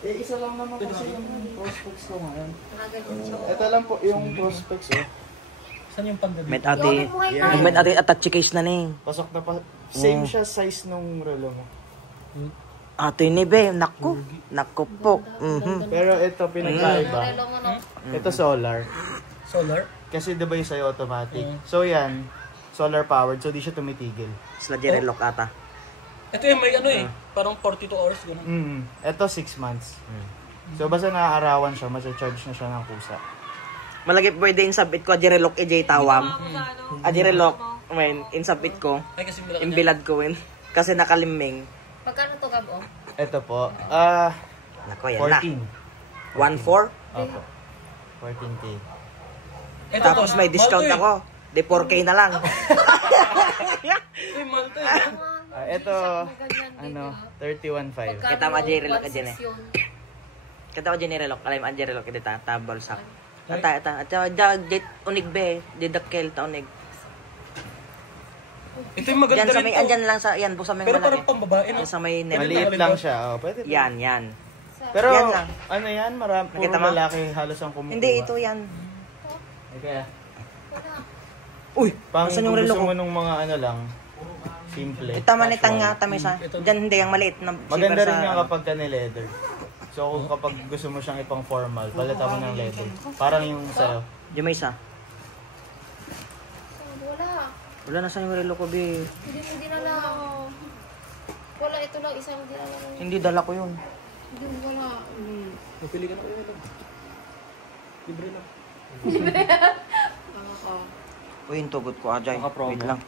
Eh, isa lang naman kasi yung prospects ko ngayon. Ito lang po yung prospects eh. Saan yung panda dito? Met ate attach case na ni. Pasok na pa. Same siya size nung relo mo. Ate ni be, nako po. Pero ito pinagkaiba. Ito solar. Solar? Kasi diba yung sa'yo automatic. So yan, solar powered. So di siya tumitigil. Sila Jerelok ata. Ito yung may ano eh. Parang 42 hours gano'n. Ito 6 months. So basta naaarawan siya, charge na siya ng kusa. Malagi pwede insabit ko Jerelok EJ Tawam. Jerelok, insabit ko. Ay kasi malaki. Imbilad ko win. Kasi nakaliming. Pagkano to Gabo? Ito po, Nako yan na. 14. 1.4. Opo. 14K. Ito Tapos may discount ako. Di 4K na lang. Uy, mahal to eh. Ito, 31.5. Kita mo Jerelok ka dyan eh. Kita ko Jerelok. Alam mo Jerelok ka dito. Tabal sak. At unig be. Didakkel ta unig. Ito yung maganda Yan sa rin may, to. andyan lang sa, yan po sa may Pero malaki. parang pambabae no? Sa may net. Maliit lang siya. Oh, pwede. Yan. Pero, Yan lang. ano yan? Puro Nakita mo? lalaki halos ang kumukuha. Hindi, ito yan. Okay. Uy, Pang nasan yung kung relo gusto ko? mo nung mga ano lang, simple. Ito manitang casual. nga tamisa. Diyan hindi yung maliit na Maganda rin sa- yan kapag ka leather. So kung kapag gusto mo siyang ipang formal, palitan mo ng leather. Parang yung sa'yo. Diyan may isa. Wala. Wala na sa yung relo ko, be. Hindi na lang. Wala, ito lang. Isang dinala lang. Hindi, dala ko yun. Hindi, wala. Napili ka na kayo lang. Libre lang. Uy, yung tugot ko, Ajay. Naka-promo. Wait lang.